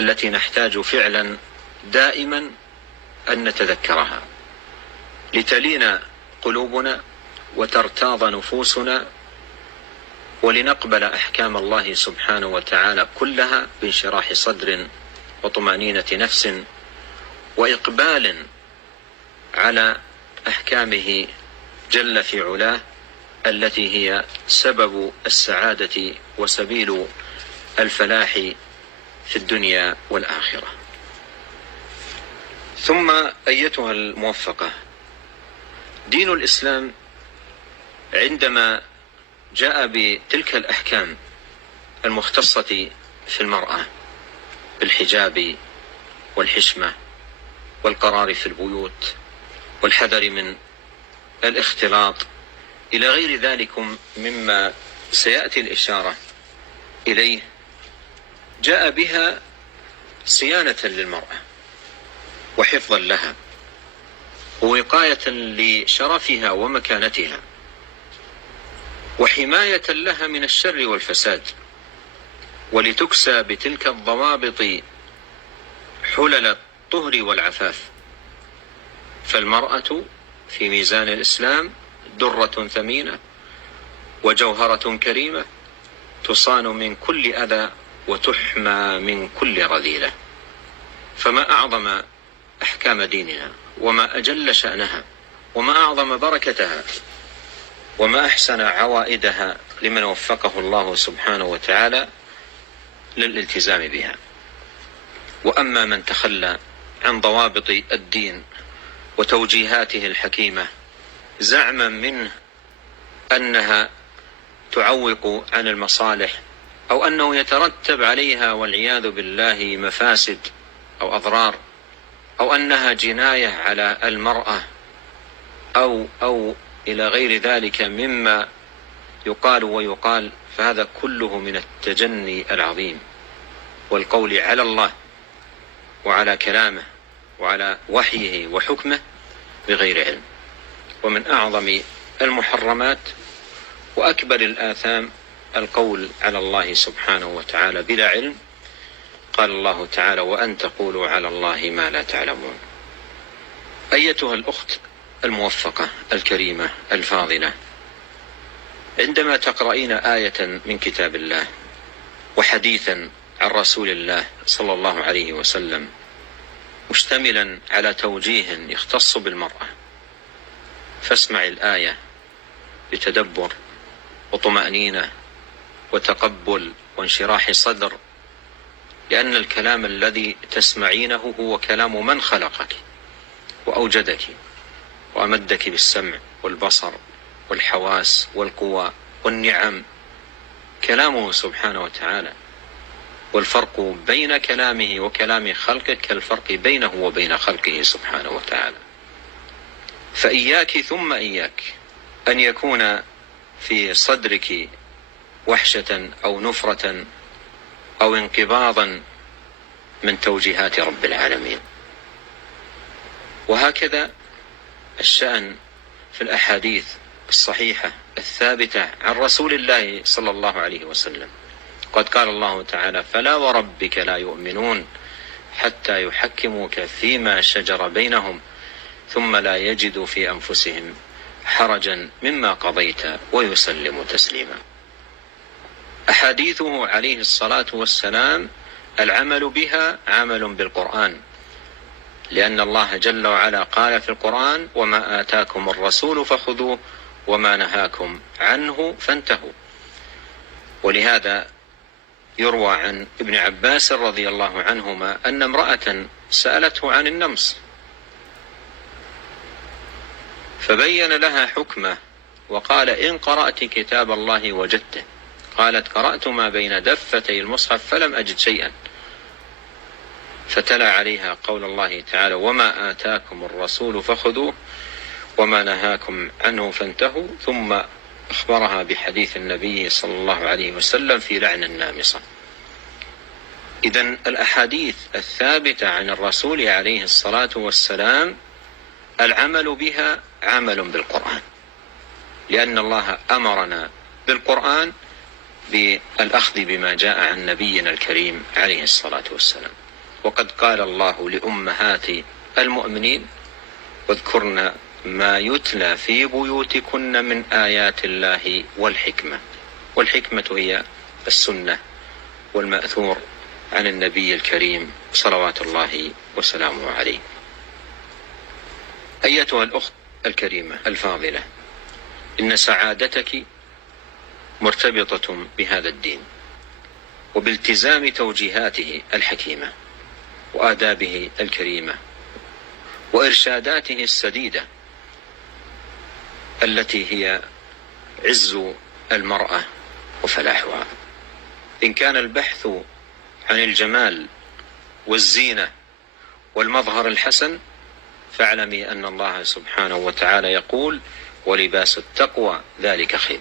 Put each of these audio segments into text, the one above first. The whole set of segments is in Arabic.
التي نحتاج فعلا دائما أن نتذكرها لتلين قلوبنا وترتاض نفوسنا، ولنقبل أحكام الله سبحانه وتعالى كلها بانشراح صدر وطمأنينة نفس وإقبال على أحكامه جل في علاه التي هي سبب السعادة وسبيل الفلاح في الدنيا والآخرة. ثم أيتها الموفقة، دين الإسلام عندما جاء بتلك الأحكام المختصة في المرأة بالحجاب والحشمة والقرار في البيوت والحذر من الاختلاط إلى غير ذلك مما سيأتي الإشارة إليه، جاء بها صيانة للمرأة وحفظا لها ووقاية لشرفها ومكانتها وحماية لها من الشر والفساد، ولتكسى بتلك الضوابط حلل الطهر والعفاف. فالمرأة في ميزان الإسلام درة ثمينة وجوهرة كريمة، تصان من كل أذى وتحمى من كل رذيلة. فما أعظم أحكام ديننا وما أجل شأنها وما أعظم بركتها وما أحسن عوائدها لمن وفقه الله سبحانه وتعالى للالتزام بها. وأما من تخلى عن ضوابط الدين وتوجيهاته الحكيمة زعما منه أنها تعوق عن المصالح أو أنه يترتب عليها والعياذ بالله مفاسد أو أضرار أو أنها جناية على المرأة أو إلى غير ذلك مما يقال ويقال، فهذا كله من التجني العظيم والقول على الله وعلى كلامه وعلى وحيه وحكمه بغير علم. ومن أعظم المحرمات وأكبر الآثام القول على الله سبحانه وتعالى بلا علم. قال الله تعالى: وأن تقولوا على الله ما لا تعلمون. أيتها الأخت الموفقة الكريمة الفاضلة، عندما تقرأين آية من كتاب الله وحديثا عن رسول الله صلى الله عليه وسلم مشتملا على توجيه يختص بالمرأة، فاسمع الآية بتدبر وطمأنينة وتقبل وانشراح صدر، لأن الكلام الذي تسمعينه هو كلام من خلقك وأوجدك وأمدك بالسمع والبصر والحواس والقوى والنعم، كلامه سبحانه وتعالى. والفرق بين كلامه وكلام خلقك كالفرق بينه وبين خلقه سبحانه وتعالى. فإياك ثم إياك أن يكون في صدرك وحشة أو نفرة أو انقباضا من توجيهات رب العالمين. وهكذا الشأن في الأحاديث الصحيحة الثابتة عن رسول الله صلى الله عليه وسلم. قد قال الله تعالى: فلا وربك لا يؤمنون حتى يحكموك فيما شجر بينهم ثم لا يجدوا في أنفسهم حرجا مما قضيت ويسلموا تسليما. أحاديثه عليه الصلاة والسلام العمل بها عمل بالقرآن، لأن الله جل وعلا قال في القرآن: وما آتاكم الرسول فخذوه وما نهاكم عنه فانتهوا. ولهذا يروى عن ابن عباس رضي الله عنهما أن امرأة سألته عن النمص فبين لها حكمه وقال: إن قرأت كتاب الله وجدته. قالت: قرأت ما بين دفتي المصحف فلم أجد شيئا. فتلا عليها قول الله تعالى: وما آتاكم الرسول فخذوه وما نهاكم عنه فانتهوا، ثم أخبرها بحديث النبي صلى الله عليه وسلم في لعن النامصة. إذن الأحاديث الثابتة عن الرسول عليه الصلاة والسلام العمل بها عمل بالقرآن، لأن الله أمرنا بالقرآن بالأخذ بما جاء عن نبينا الكريم عليه الصلاة والسلام. وقد قال الله لأمهات المؤمنين: واذكرن ما يتلى في بيوتكن من آيات الله والحكمة. والحكمة هي السنة والمأثور عن النبي الكريم صلوات الله وسلامه عليه. أيتها الأخت الكريمة الفاضلة، إن سعادتك مرتبطة بهذا الدين وبالتزام توجيهاته الحكيمة وآدابه الكريمة وإرشاداته السديدة التي هي عز المرأة وفلاحها. إن كان البحث عن الجمال والزينة والمظهر الحسن، فاعلمي أن الله سبحانه وتعالى يقول: ولباس التقوى ذلك خير.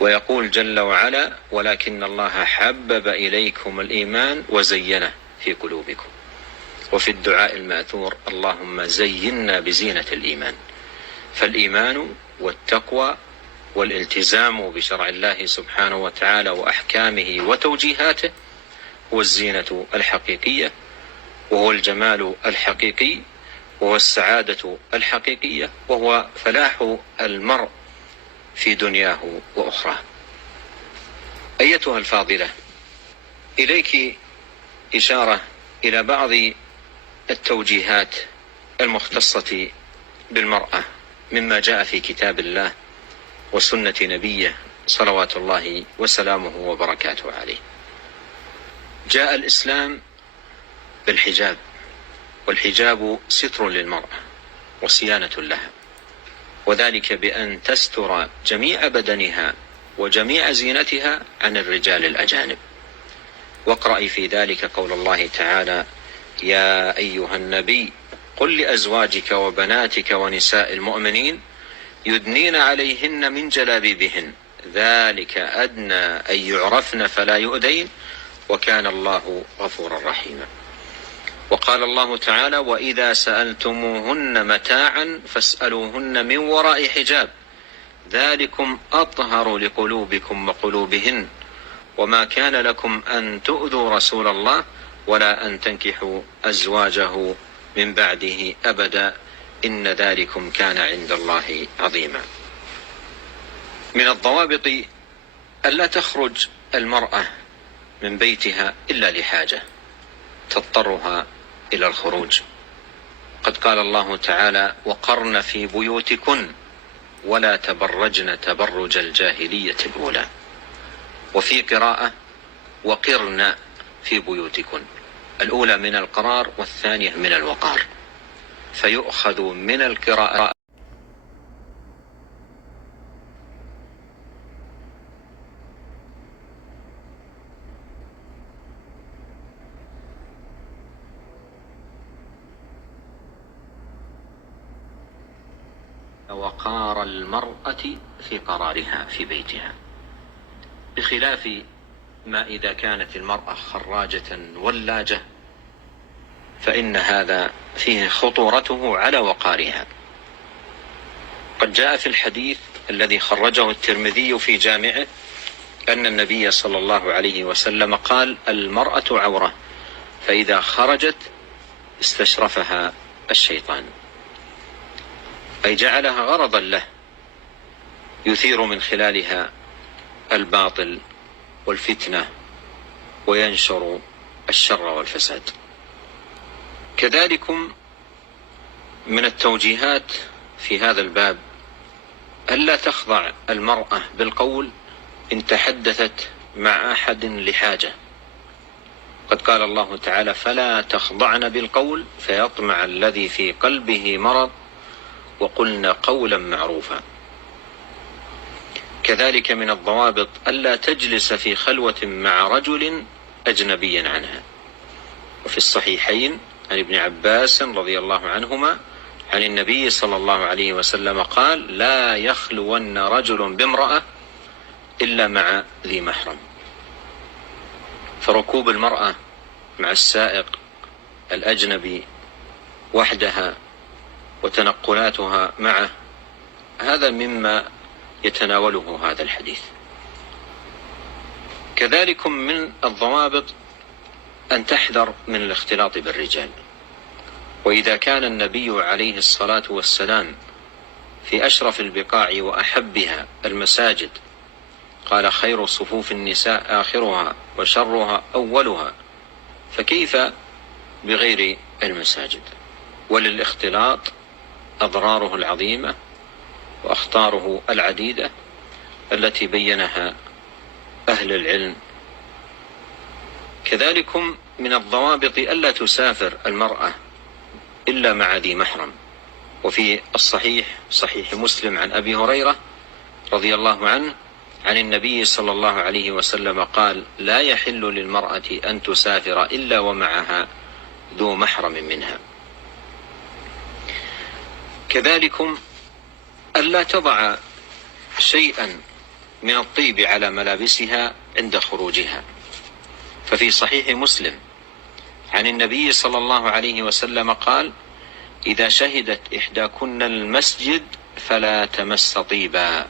ويقول جل وعلا: ولكن الله حبب إليكم الإيمان وزينه في قلوبكم. وفي الدعاء المأثور: اللهم زينا بزينة الإيمان. فالإيمان والتقوى والالتزام بشرع الله سبحانه وتعالى وأحكامه وتوجيهاته هو الزينة الحقيقية، وهو الجمال الحقيقي، وهو السعادة الحقيقية، وهو فلاح المرء في دنياه وأخراه. أيتها الفاضلة، إليك إشارة إلى بعض التوجيهات المختصة بالمرأة مما جاء في كتاب الله وسنة نبيه صلوات الله وسلامه وبركاته عليه. جاء الإسلام بالحجاب، والحجاب ستر للمرأة وصيانة لها، وذلك بأن تستر جميع بدنها وجميع زينتها عن الرجال الأجانب. واقرأي في ذلك قول الله تعالى: يا أيها النبي قل لأزواجك وبناتك ونساء المؤمنين يدنين عليهن من جلابيبهن ذلك أدنى أن يعرفن فلا يؤذين وكان الله غفورا رحيما. وقال الله تعالى: وإذا سألتموهن متاعا فاسألوهن من وراء حجاب ذلكم أطهر لقلوبكم وقلوبهن وما كان لكم أن تؤذوا رسول الله ولا أن تنكحوا أزواجه من بعده أبدا إن ذلكم كان عند الله عظيما. من الضوابط ألا تخرج المرأة من بيتها إلا لحاجة تضطرها إلى الخروج. قد قال الله تعالى: وقرن في بيوتكن ولا تبرجن تبرج الجاهلية الأولى. وفي قراءة: وقرن في بيوتكن، الأولى من القرار والثانية من الوقار، فيؤخذ من القراءة وقار المرأة في قرارها في بيتها، بخلاف ما إذا كانت المرأة خراجة ولاجة، فإن هذا فيه خطورته على وقارها. قد جاء في الحديث الذي خرجه الترمذي في جامعه أن النبي صلى الله عليه وسلم قال: المرأة عورة، فإذا خرجت استشرفها الشيطان، أي جعلها غرضا له يثير من خلالها الباطل والفتنة وينشر الشر والفساد. كذلكم من التوجيهات في هذا الباب ألا تخضع المرأة بالقول إن تحدثت مع أحد لحاجة. قد قال الله تعالى: فلا تخضعن بالقول فيطمع الذي في قلبه مرض وقلن قولا معروفا. كذلك من الضوابط ألا تجلس في خلوة مع رجل أجنبي عنها. وفي الصحيحين عن ابن عباس رضي الله عنهما عن النبي صلى الله عليه وسلم قال: لا يخلون رجل بامرأة إلا مع ذي محرم. فركوب المرأة مع السائق الأجنبي وحدها وتنقلاتها معه هذا مما يتناوله هذا الحديث. كذلك من الضوابط أن تحذر من الاختلاط بالرجال. وإذا كان النبي عليه الصلاة والسلام في أشرف البقاع وأحبها المساجد قال: خير صفوف النساء آخرها وشرها أولها، فكيف بغير المساجد؟ وللاختلاط أضراره العظيمة وأخطاره العديدة التي بينها أهل العلم. كذلكم من الضوابط ألا تسافر المرأة إلا مع ذي محرم. وفي صحيح مسلم عن أبي هريرة رضي الله عنه عن النبي صلى الله عليه وسلم قال: لا يحل للمرأة أن تسافر إلا ومعها ذو محرم منها. كذلكم ألا تضع شيئا من الطيب على ملابسها عند خروجها. ففي صحيح مسلم عن النبي صلى الله عليه وسلم قال: إذا شهدت إحداكن المسجد فلا تمس طيبا.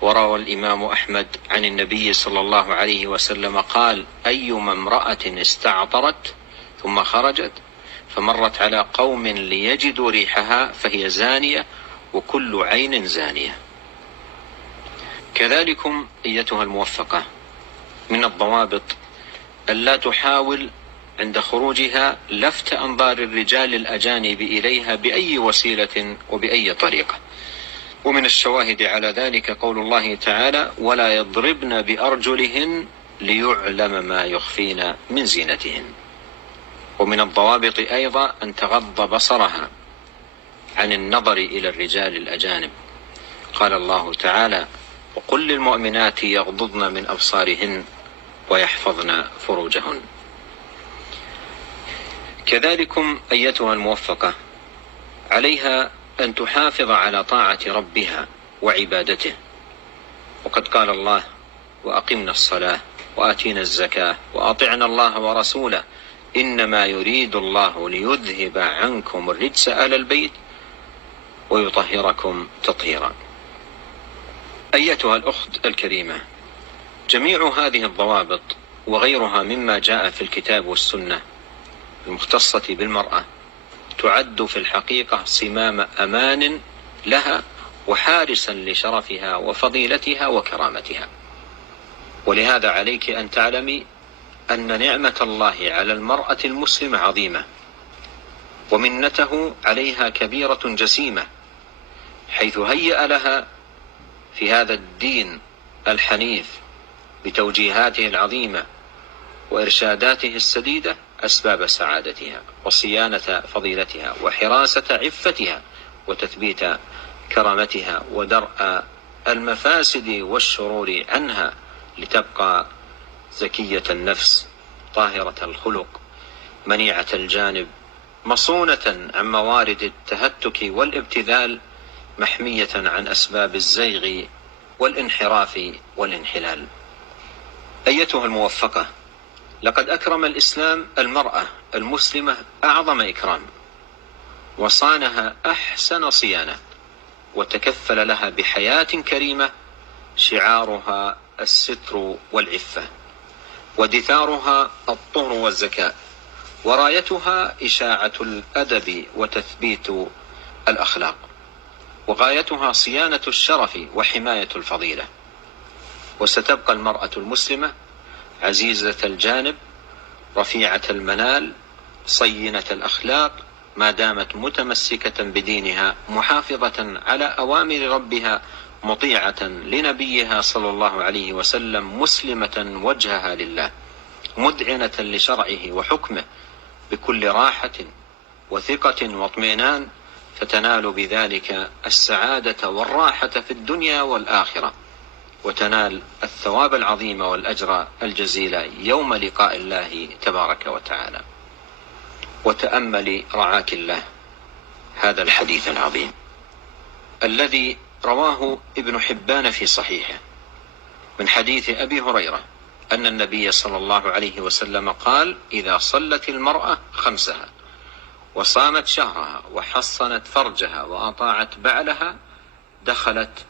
وروى الإمام أحمد عن النبي صلى الله عليه وسلم قال: أيما امرأة استعطرت ثم خرجت فمرت على قوم ليجدوا ريحها فهي زانية، وكل عين زانية. كذلكم أيتها الموفقة من الضوابط ألا تحاول عند خروجها لفت أنظار الرجال الأجانب إليها بأي وسيلة وبأي طريقة. ومن الشواهد على ذلك قول الله تعالى: ولا يضربن بأرجلهن ليعلم ما يخفين من زينتهن. ومن الضوابط أيضا أن تغض بصرها عن النظر إلى الرجال الأجانب. قال الله تعالى: وقل للمؤمنات يغضضن من أبصارهن ويحفظن فروجهن. كذلكم أيتها الموفقة عليها أن تحافظ على طاعة ربها وعبادته. وقد قال الله: وأقمنا الصلاة وآتينا الزكاة وأطعنا الله ورسوله إنما يريد الله ليذهب عنكم الرجس أهل البيت ويطهركم تطهيرا. أيتها الأخت الكريمة، جميع هذه الضوابط وغيرها مما جاء في الكتاب والسنة المختصة بالمرأة تعد في الحقيقة صمام أمان لها وحارسا لشرفها وفضيلتها وكرامتها. ولهذا عليك أن تعلمي أن نعمة الله على المرأة المسلمة عظيمة، ومنته عليها كبيرة جسيمة، حيث هيأ لها في هذا الدين الحنيف بتوجيهاته العظيمة وإرشاداته السديدة أسباب سعادتها وصيانة فضيلتها وحراسة عفتها وتثبيت كرامتها ودرء المفاسد والشرور عنها، لتبقى زكية النفس طاهرة الخلق منيعة الجانب مصونة عن موارد التهتك والابتذال، محمية عن أسباب الزيغ والانحراف والانحلال. أيتها الموفقة، لقد أكرم الإسلام المرأة المسلمة أعظم إكرام، وصانها أحسن صيانة، وتكفل لها بحياة كريمة شعارها الستر والعفة، ودثارها الطهر والزكاة، ورايتها إشاعة الأدب وتثبيت الأخلاق، وغايتها صيانة الشرف وحماية الفضيلة. وستبقى المرأة المسلمة عزيزة الجانب رفيعة المنال صينة الأخلاق ما دامت متمسكة بدينها، محافظة على أوامر ربها، مطيعة لنبيها صلى الله عليه وسلم، مسلمة وجهها لله، مذعنة لشرعه وحكمه بكل راحة وثقة واطمئنان، فتنال بذلك السعادة والراحة في الدنيا والآخرة، وتنال الثواب العظيم والأجر الجزيل يوم لقاء الله تبارك وتعالى. وتأمل رعاك الله هذا الحديث العظيم الذي رواه ابن حبان في صحيحه من حديث أبي هريرة أن النبي صلى الله عليه وسلم قال: إذا صلت المرأة خمسها وصامت شهرها وحصنت فرجها وأطاعت بعلها دخلت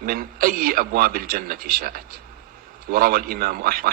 من أي أبواب الجنة شاءت. وروى الإمام أحمد